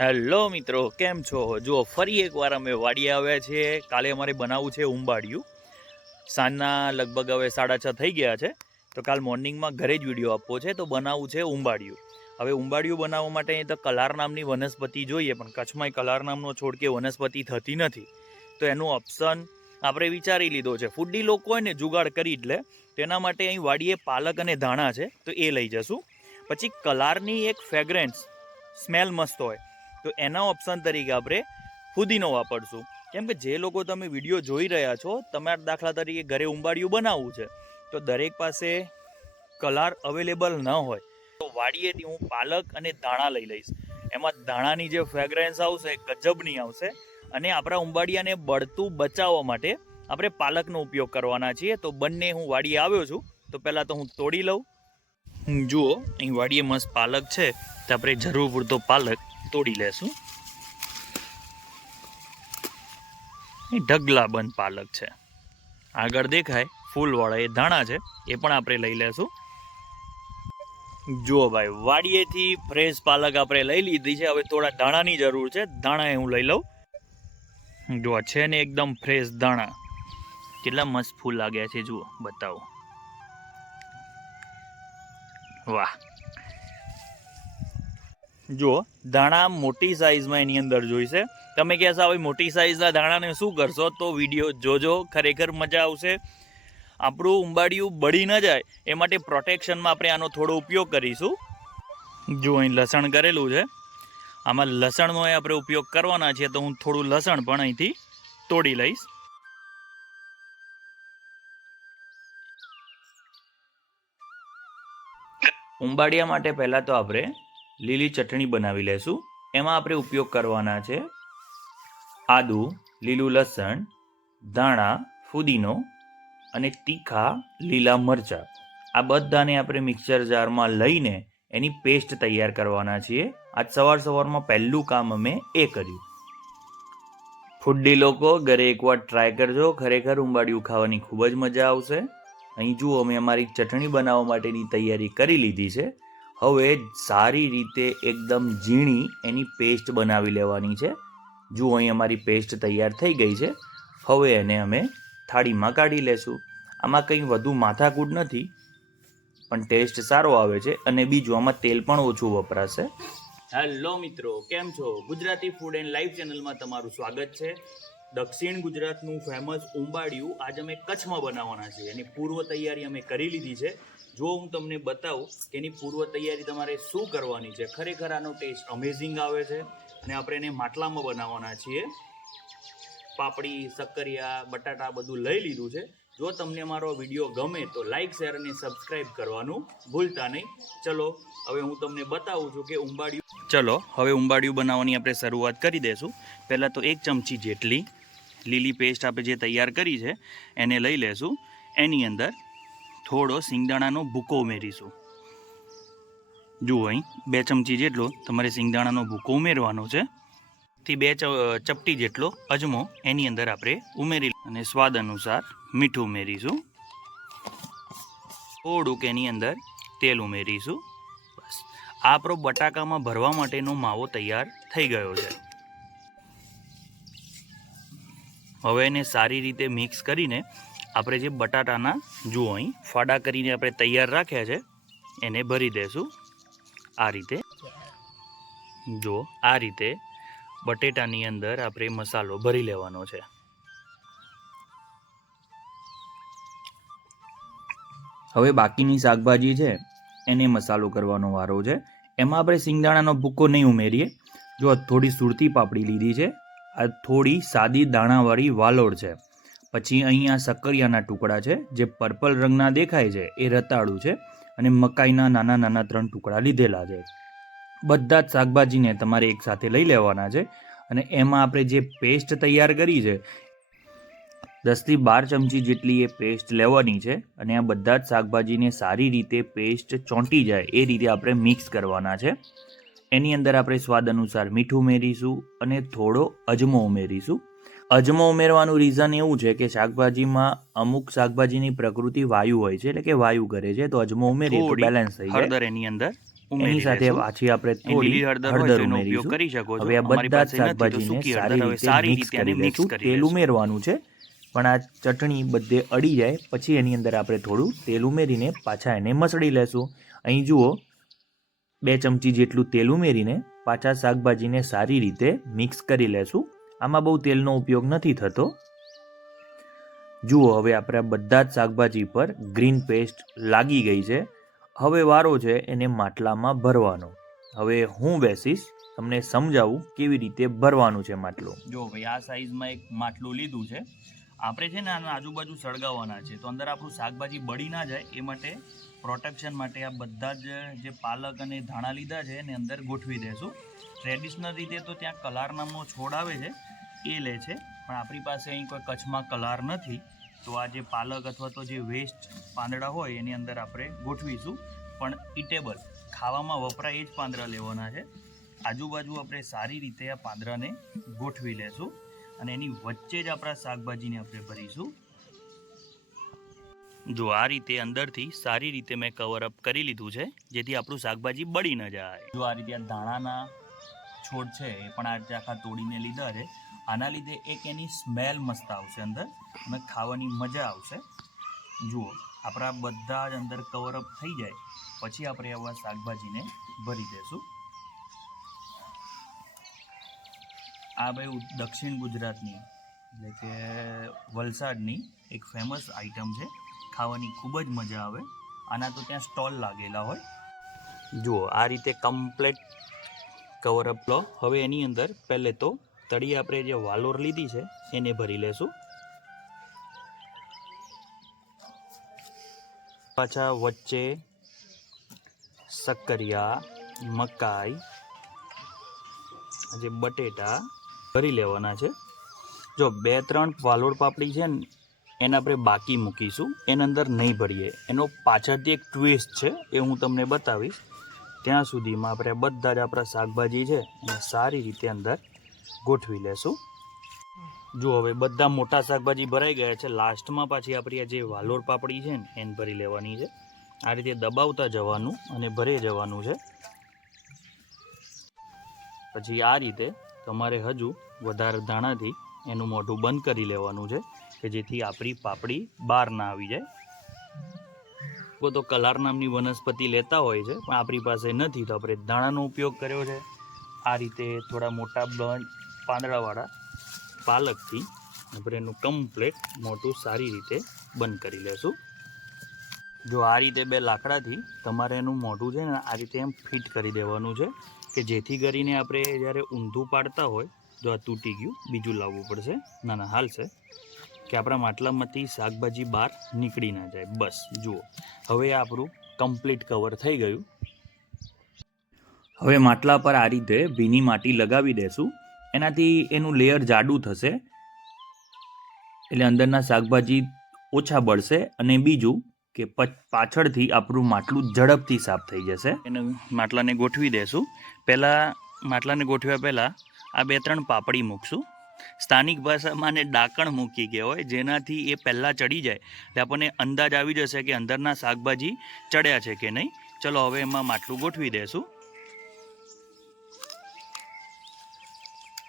Hello મિત્રો, કેમ છો? જુઓ, ફરી એકવાર અમે વાડીએ આવ્યા છીએ. કાલે અમારે બનાવવું છે ઉંબાડિયું. સાંજના લગભગ હવે સાડા છ થઈ ગયા છે. તો કાલ મોર્નિંગમાં ઘરે જ વીડિયો આપવો છે. તો બનાવવું છે ઉંબાડિયું. હવે ઉંબાડિયું બનાવવા માટે અહીં તો કલાર નામની વનસ્પતિ જોઈએ, પણ કચ્છમાં કલાર નામનો છોડ કે વનસ્પતિ થતી નથી. તો એનું ઓપ્શન આપણે વિચારી લીધો છે. ફૂડી લોકો હોય ને જુગાડ કરી એટલે તેના માટે અહીં વાડીએ પાલક અને ધાણા છે, તો એ લઈ જશું. પછી કલારની એક ફ્રેગ્રન્સ સ્મેલ મસ્ત હોય, તો એના ઓપ્શન તરીકે આપણે ફુદીનો વાપરશું. કેમ કે જે લોકો તમે વીડિયો જોઈ રહ્યા છો, તમારા દાખલા તરીકે ઘરે ઉંબાડિયું બનાવવું છે, તો દરેક પાસે કલાર અવેલેબલ ન હોય. વાડીએથી હું પાલક અને ધાણા લઈ લઈશ. એમાં ધાણાની જે ફ્રેગ્રન્સ આવશે, ગજબની આવશે અને આપણા ઉંબાડિયાને બળતું બચાવવા માટે આપણે પાલકનો ઉપયોગ કરવાના છીએ. તો બંને હું વાડીએ આવ્યો છું. તો પહેલાં તો હું તોડી લઉં. જુઓ, અહીં વાડીએ મસ્ત પાલક છે. તો આપણે જરૂર પૂરતો પાલક તોડી લેશું. ઢગલા બંધ પાલક છે. આગળ દેખાય, ફૂલવાળા એ ધાણા છે, એ પણ આપણે લઈ લેશું. જુઓ ભાઈ, વાડીએથી ફ્રેશ પાલક આપણે લઈ લીધી છે. હવે થોડા ધાણાની જરૂર છે. ધાણા એ હું લઈ લઉં. જુઓ, છે ને એકદમ ફ્રેશ દાણા. કેટલા મસ્ત ફૂલ લાગ્યા છે, જુઓ, બતાવો. વાહ. જુઓ, દાણા મોટી સાઇઝમાં એની અંદર જોઈશે તમે કહેશો હવે મોટી સાઇઝના દાણાને શું કરશો? તો વીડિયો જોજો. ખરેખર મજા આવશે. આપણું ઉંબાડિયું બળી ન જાય, એ માટે પ્રોટેક્શનમાં આપણે આનો થોડો ઉપયોગ કરીશું. જો અહીં લસણ કરેલું છે, આમાં લસણનો આપણે ઉપયોગ કરવાના છે, તો હું થોડું લસણ પણ અહીંથી તોડી લઈશ. ઉંબાડિયા માટે પહેલાં તો આપણે લીલી ચટણી બનાવી લેશું. એમાં આપણે ઉપયોગ કરવાના છે આદુ, લીલું લસણ, ધાણા, ફુદીનો અને તીખા લીલા મરચાં. આ બધાને આપણે મિક્સર જારમાં લઈને એની પેસ્ટ તૈયાર કરવાના છીએ. આજ સવાર સવારમાં પહેલું કામ અમે એ કર્યું. ફૂડી લોકો, ઘરે એકવાર ટ્રાય કરજો. ખરેખર ઉંબાડિયું ખાવાની ખૂબ જ મજા આવશે. અહીં જુઓ, અમે અમારી ચટણી બનાવવા માટેની તૈયારી કરી લીધી છે. હવે સારી રીતે એકદમ ઝીણી એની પેસ્ટ બનાવી લેવાની છે. જુઓ, અહીં અમારી પેસ્ટ તૈયાર થઈ ગઈ છે. હવે એને અમે થાળીમાં કાઢી લેશું. આમાં કંઈ વધુ માથાકૂટ નથી, પણ ટેસ્ટ સારો આવે છે અને બીજું આમાં તેલ પણ ઓછું વપરાશે. હેલો મિત્રો, કેમ છો? ગુજરાતી ફૂડ એન્ડ લાઈફ ચેનલમાં તમારું સ્વાગત છે. દક્ષિણ ગુજરાતનું ફેમસ ઉંબાડિયું આજ અમે કચ્છમાં બનાવવાના છીએ. એની પૂર્વ તૈયારી અમે કરી લીધી છે. જો હું તમને બતાવું કે એની પૂર્વ તૈયારી તમારે શું કરવાની છે, ખરેખર આનો ટેસ્ટ અમેઝિંગ આવે છે અને આપણે એને માટલામાં બનાવવાના છીએ. પાપડી, સક્કરિયા, બટાટા બધું લઈ લીધું છે. જો તમને મારો વીડિયો ગમે તો લાઇક શેર અને સબસ્ક્રાઇબ કરવાનું ભૂલતા નહીં. ચલો, હવે હું તમને બતાવું છું કે ઉંબાડિયું ચલો, હવે ઉંબાડિયું બનાવવાની આપણે શરૂઆત કરી દઈશું પહેલાં તો એક ચમચી જેટલી લીલી પેસ્ટ આપણે જે તૈયાર કરી છે, એને લઈ લેશું. એની અંદર થોડો સિંગદાણાનો ભૂકો ઉમેરીશું. જુઓ અહીં, બે ચમચી જેટલો તમારે સિંગદાણાનો ભૂકો ઉમેરવાનો છે. થી બે ચપટી જેટલો અજમો એની અંદર આપણે ઉમેરી અને સ્વાદ અનુસાર મીઠું ઉમેરીશું. થોડુંક એની અંદર તેલ ઉમેરીશું. બસ. આપણો બટાકામાં ભરવા માટેનો માવો તૈયાર થઈ ગયો છે. હવે એને સારી રીતે મિક્સ કરીને આપણે જે બટાટાના જુઓ અહીં, ફાડા કરીને આપણે તૈયાર રાખ્યા છે, એને ભરી દેશું. આ રીતે. જો, આ રીતે બટેટાની અંદર આપણે મસાલો ભરી લેવાનો છે. હવે બાકીની શાકભાજી છે, એને મસાલો કરવાનો વારો છે. એમાં આપણે સિંગદાણાનો ભૂકો નહીં ઉમેરીએ. જો થોડી સુરતી પાપડી લીધી છે, આ થોડી સાદી દાણાવાળી વાલોડ છે. પછી અહીંયા સક્કરિયાના ટુકડા છે, જે પર્પલ રંગના દેખાય છે, એ રતાળું છે અને મકાઈના નાના નાના ત્રણ ટુકડા લીધેલા છે. બધા જ શાકભાજીને તમારે એકસાથે લઈ લેવાના છે અને એમાં આપણે જે પેસ્ટ તૈયાર કરી છે દસથી બાર ચમચી જેટલી એ પેસ્ટ લેવાની છે અને આ બધા જ શાકભાજીને સારી રીતે પેસ્ટ ચોંટી જાય એ રીતે આપણે મિક્સ કરવાના છે. એની અંદર આપણે સ્વાદ અનુસાર મીઠું ઉમેરીશું અને થોડો અજમો ઉમેરીશું. અજમો ઉમેરવાનું રીઝન એવું છે કે શાકભાજીમાં અમુક શાકભાજીની પ્રકૃતિ વાયુ હોય છે એટલે કે વાયુ કરે છે તો અજમો ઉમેરી બેલેન્સ થઈ જાય. એની અંદર. એની સાથે પાછી આપણે થોડી હળદર ઉમેરીશું. કરી શકો છો. હવે આ બધા શાકભાજીને સારી રીતે મિક્સ કરી દઈશું તેલ ઉમેરવાનું છે પણ આ ચટણી બધે અડી જાય પછી એની અંદર આપણે થોડું તેલ ઉમેરીને પાછા એને મસળી લેશું. અહીં જુઓ બે ચમચી જેટલું તેલ ઉમેરીને પાછા શાકભાજીને સારી રીતે મિક્સ કરી લેશું. આમાં બહુ તેલનો ઉપયોગ નથી થતો. જુઓ હવે આપણે બધા જ શાકભાજી પર ગ્રીન પેસ્ટ લાગી ગઈ છે. હવે વારો છે એને માટલામાં ભરવાનો. હવે હું બેસીશ, તમને સમજાવું કેવી રીતે ભરવાનું છે માટલું. જો ભાઈ, આ સાઈઝમાં એક માટલું લીધું છે. આપણે છે ને આના આજુબાજુ સળગાવવાના છે. તો અંદર આપણું શાકભાજી બળી ના જાય એ માટે પ્રોટેક્શન માટે આ બધા જ જે પાલક અને ધાણા લીધા છે એને અંદર ગોઠવી દેશું. ટ્રેડિશનલ રીતે તો ત્યાં કલાર નામનો છોડ આવે છે, એ લે છે. પણ આપણી પાસે અહીં કોઈ કચ્છમાં કલાર નથી. તો આ જે પાલક અથવા તો જે વેસ્ટ પાંદડા હોય એની અંદર આપણે ગોઠવીશું. પણ ઇટેબલ ખાવામાં વપરાય એ જ પાંદડા લેવાના છે. આજુબાજુ આપણે સારી રીતે આ પાંદડાને ગોઠવી લેશું અને એની વચ્ચે જ આપણા શાકભાજીને આપણે ભરીશું. જો આ રીતે અંદરથી સારી રીતે મેં કવર અપ કરી લીધું છે, જેથી આપણું શાકભાજી બળી ન જાય. જો આ રીતે આ ધાણાના છોડ છે, એ પણ આ આખા તોડીને લીધા છે આના લીધે એક એની સ્મેલ મસ્ત આવશે અંદર અને ખાવાની મજા આવશે. જુઓ, આપણા બધા જ અંદર કવરઅપ થઈ જાય. પછી આપણે આવા શાકભાજીને ભરી દઈશું આ ભાઈ દક્ષિણ ગુજરાતની, એટલે કે વલસાડની એક ફેમસ આઈટમ છે. ખાવાની ખૂબ જ મજા આવે. આના તો ત્યાં સ્ટોલ લાગેલા હોય. જુઓ, આ રીતે કમ્પ્લેટ કવરઅપ લો. હવે એની અંદર પહેલે તો તળી આપણે જે વાલોર લીધી છે, એને ભરી લેશું. પાછા વચ્ચે શક્કરિયા મકાઈ જે બટેટા ભરી લેવાના છે. જો બે ત્રણ વાલોડ પાપડી છે ને, એને આપણે બાકી મૂકીશું. એના અંદર નહીં ભરીએ. એનો પાછળથી એક ટ્વિસ્ટ છે, એ હું તમને બતાવીશ. ત્યાં સુધીમાં આપણે બધા જ આપણા શાકભાજી છે, એને સારી રીતે અંદર ગોઠવી લેશું. જો હવે બધા મોટા શાકભાજી ભરાઈ ગયા છે, લાસ્ટમાં પાછી આપણી આ જે વાલોર પાપડી છે ને, એને ભરી લેવાની છે. આ રીતે દબાવતા જવાનું અને ભરે જવાનું છે. પછી આ રીતે તમારે હજુ વધારે ધાણાથી એનું મોઢું બંધ કરી લેવાનું છે, કે જેથી આપણી પાપડી બહાર ના આવી જાય. લોકો તો કલાર નામની વનસ્પતિ લેતા હોય છે, પણ આપણી પાસે નથી, તો આપણે ધાણાનો ઉપયોગ કર્યો છે. આ રીતે થોડા મોટા બંધ પાંદડાવાળા પાલકથી આપણે એનું કમ્પ્લેટ મોટું સારી રીતે બંધ કરી લેશું. જો આ રીતે બે લાકડાથી તમારે એનું મોઢું છે ને આ રીતે એમ ફિટ કરી દેવાનું છે કે જેથી કરીને આપણે જ્યારે ઊંધું પાડતા હોય જો આ તૂટી ગયું, બીજું લાવવું પડશે. ના ના હાલશે કે આપણા માટલામાંથી શાકભાજી બહાર નીકળી ના જાય. બસ, જુઓ. હવે આપણું કમ્પ્લીટ કવર થઈ ગયું. હવે માટલા પર આ રીતે ભીની માટી લગાવી દેશું. એનાથી એનું લેયર જાડું થશે. એટલે અંદરના શાકભાજી ઓછા બળશે અને બીજું કે પાછળથી આપણું માટલું ઝડપથી સાફ થઈ જશે. એને માટલાને ગોઠવી દેશું. પહેલાં માટલાને ગોઠવ્યા પહેલાં આ બે ત્રણ પાપડી મૂકશું. સ્થાનિક ભાષામાં ને ડાકણ મૂકી ગયા હોય જેનાથી એ પહેલાં ચડી જાય. એટલે આપણને અંદાજ આવી જશે કે અંદરના શાકભાજી ચડ્યા છે કે નહીં. ચલો હવે એમાં માટલું ગોઠવી દેશું.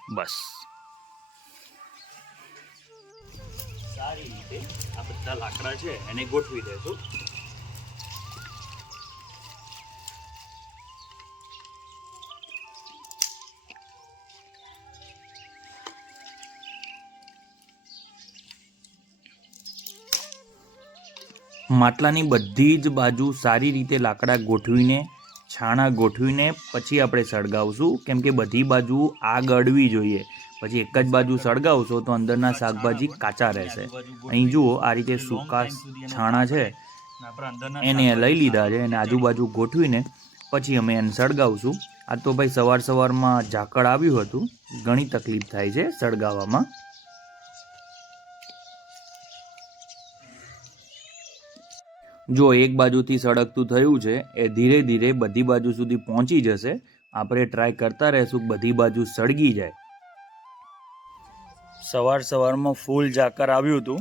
બસ. સારી રીતે આ બધા લાકડા છે એને ગોઠવી દેશું માટલાની બધી જ બાજુ સારી રીતે લાકડા ગોઠવીને છાણા ગોઠવીને પછી આપણે સળગાવશું. કેમ કે બધી બાજુ આગ અડવી જોઈએ. પછી એક જ બાજુ સળગાવશો તો અંદરના શાકભાજી કાચા રહેશે. અહીં જુઓ આ રીતે સૂકા છાણા છે. એને લઈ લીધા છે અને આજુબાજુ ગોઠવીને પછી અમે એને સળગાવશું. આ તો ભાઈ સવાર સવારમાં ઝાકળ આવ્યું હતું. ઘણી તકલીફ થાય છે સળગાવવામાં. જો એક બાજુથી સળગતું થયું છે, એ ધીરે ધીરે બધી બાજુ સુધી પહોંચી જશે. આપણે ટ્રાય કરતા રહેશું બધી બાજુ સળગી જાય. સવાર સવારમાં ફૂલ ઝાકર આવ્યું હતું.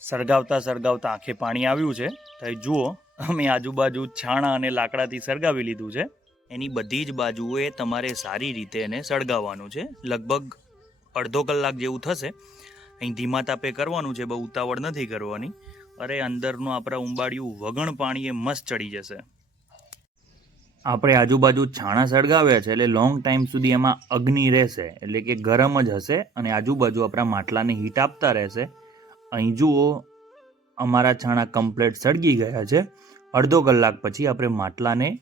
સળગાવતા સળગાવતા આંખે પાણી આવ્યું છે. તો જુઓ, અમે આજુબાજુ છાણા અને લાકડાથી સળગાવી લીધું છે. એની બધી જ બાજુએ તમારે સારી રીતે એને સળગાવવાનું છે. લગભગ અડધો કલાક જેવું થશે. અહીં ધીમા તાપે કરવાનું છે, બહુ ઉતાવળ નથી કરવાની. અરે, અંદરનું આપણા ઉંબાડિયું વગણ પાણીએ મસ્ત ચડી જશે. આપણે આજુબાજુ છાણા સળગાવ્યા છે એટલે લોંગ ટાઈમ સુધી એમાં અગ્નિ રહેશે. એટલે કે ગરમ જ હશે અને આજુબાજુ આપણા માટલાને હીટ આપતા રહેશે. અહીં જુઓ, અમારા છાણા કમ્પ્લેટ સળગી ગયા છે. અડધો કલાક પછી આપણે માટલાને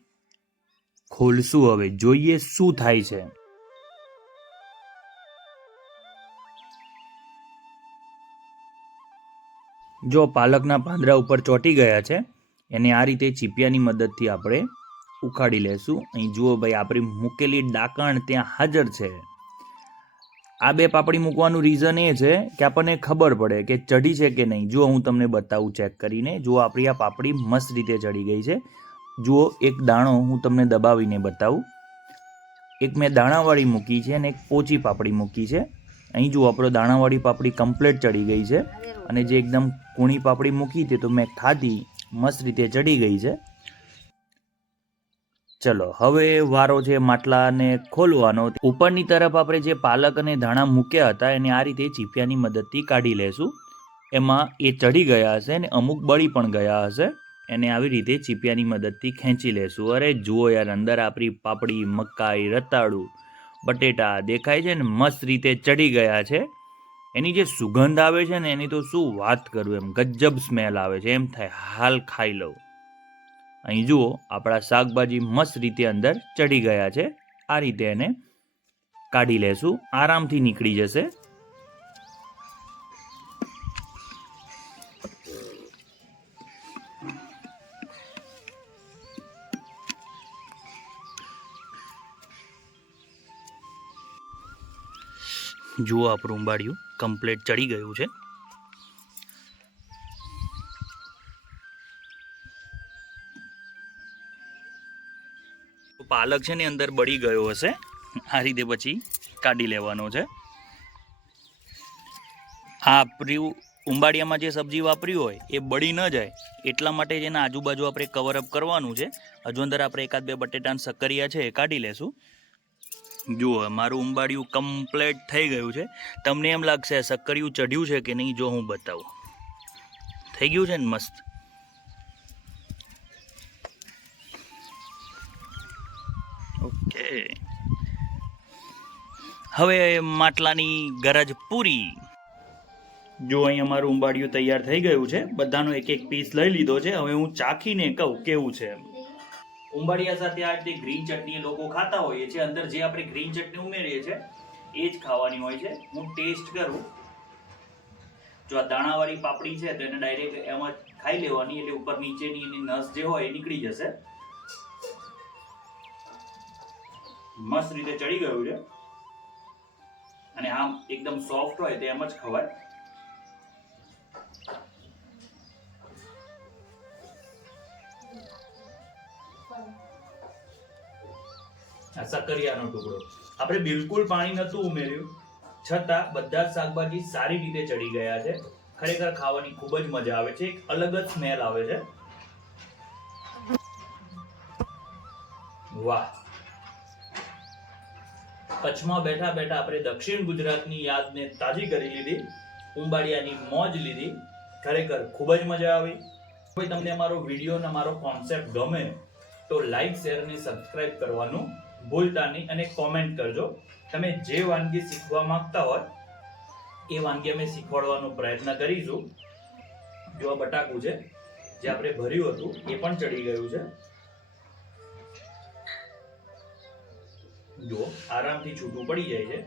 ખોલશું હવે. જોઈએ શું થાય છે. જો પાલકના પાંદડા ઉપર ચોંટી ગયા છે, એને આ રીતે ચીપિયાની મદદથી આપણે ઉખાડી લેશું. અહીં જુઓ ભાઈ, આપણી મૂકેલી ડાકણ ત્યાં હાજર છે. આ બે પાપડી મૂકવાનું રીઝન એ છે કે આપણને ખબર પડે કે ચઢી છે કે નહીં. જુઓ, હું તમને બતાવું ચેક કરીને. જુઓ, આપણી આ પાપડી મસ્ત રીતે ચડી ગઈ છે. જુઓ, એક દાણો હું તમને દબાવીને બતાવું. એક મેં દાણાવાળી મૂકી છે અને એક પોચી પાપડી મૂકી છે. અહીં જુઓ, આપણો દાણાવાળી પાપડી કમ્પ્લીટ ચડી ગઈ છે અને જે એકદમ કૂણી પાપડી મૂકી હતી તો મેં ખાધી, મસ્ત રીતે ચડી ગઈ છે. ચલો, હવે વારો છે માટલાને ખોલવાનો. ઉપરની તરફ આપણે જે પાલક અને ધાણા મૂક્યા હતા, એને આ રીતે ચીપિયાની મદદથી કાઢી લેશું. એમાં એ ચડી ગયા હશે અને અમુક બળી પણ ગયા હશે. એને આવી રીતે ચીપિયાની મદદથી ખેંચી લેશું. અરે જુઓ યાર, અંદર આપણી પાપડી, મકાઈ, રતાળું બટેટા દેખાય છે ને, મસ્ત રીતે ચડી ગયા છે. એની જે સુગંધ આવે છે ને, એની તો શું વાત કરું એમ, ગજબ સ્મેલ આવે છે. એમ થાય, હાલ ખાઈ લઉં. અહીં જુઓ, આપણા શાકભાજી મસ્ત રીતે અંદર ચડી ગયા છે. આ રીતે એને કાઢી લેશું, આરામથી નીકળી જશે. જુઓ આપણું ઉંબાડિયું કમ્પ્લીટ ચડી ગયું છે. પાલક છે ને અંદર બળી ગયો હશે. આ રીતે પછી કાઢી લેવાનો છે. આ ઉંબાડિયામાં જે સબ્જી વાપરી હોય એ બળી ન જાય એટલા માટે જ એના આજુબાજુ આપણે કવરઅપ કરવાનું છે. હજુ અંદર આપણે એકાદ બે બટેટાના સક્કરિયા છે એ કાઢી લેશું. જુઓ, મારું ઉંબાડિયું કમ્પ્લેટ થઈ ગયું છે. તમને એમ લાગશે સક્કરિયું ચઢ્યું છે કે નહીં? જો હું બતાવું. થઈ ગયું છે ને મસ્ત? ઓકે. હવે માટલાની ગરજ પૂરી. જો અહીં અમારું ઉંબાડિયું તૈયાર થઈ ગયું છે, બધાનો એક એક પીસ લઈ લીધો છે. હવે હું ચાખીને કહું કેવું છે ઉંબાડિયા સાથે આ રીતે ગ્રીન ચટણી લોકો ખાતા હોઈએ છીએ અંદર જે આપણે ગ્રીન ચટણી ઉમેરીએ છીએ એ જ ખાવાની હોય છે. હું ટેસ્ટ કરું. જો આ દાણાવાળી પાપડી છે, તો એને ડાયરેક્ટ એમાં ખાઈ લેવાની, એટલે ઉપર નીચેની એની નસ જે હોય એ નીકળી જશે. મસ્ત રીતે ચડી ગયું છે. અને આમ એકદમ સોફ્ટ હોય તો એમ જ ખવાય. આ સક્કરિયાનો ટુકડો. આપણે બિલકુલ પાણી નહોતું ઉમેર્યું. છતાં બધા શાકભાજી સારી રીતે ચડી ગયા છે. ખરેખર ખાવાની ખૂબ જ મજા આવે છે. એક અલગ જ સ્મેલ આવે છે. વાહ. કચ્છમાં બેઠા બેઠા આપણે દક્ષિણ ગુજરાતની યાદને તાજી કરી લીધી. ઉંબાડિયાની મોજ લીધી. ખરેખર ખૂબ જ મજા આવી. કોઈ તમને અમારો વીડિયો અને મારો કોન્સેપ્ટ ગમે તો લાઈક શેર અને સબસ્ક્રાઇબ કરવાનું ભૂલતા નહીં અને કોમેન્ટ કરજો. તમે જે વાનગી શીખવા માંગતા હોય, એ વાનગી અમે શીખવાડવાનો પ્રયત્ન કરીશું. જો આ બટાકું છે, જે આપણે ભર્યું હતું, એ પણ ચડી ગયું છે. જો આરામથી છૂટું પડી જાય છે.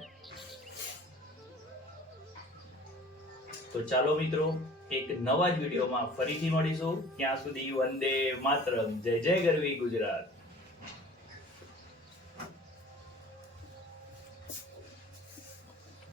તો ચાલો મિત્રો એક નવા જ વિડીયોમાં ફરીથી મળીશું. ત્યાં સુધી વંદે માતરમ. જય જય ગરવી ગુજરાત.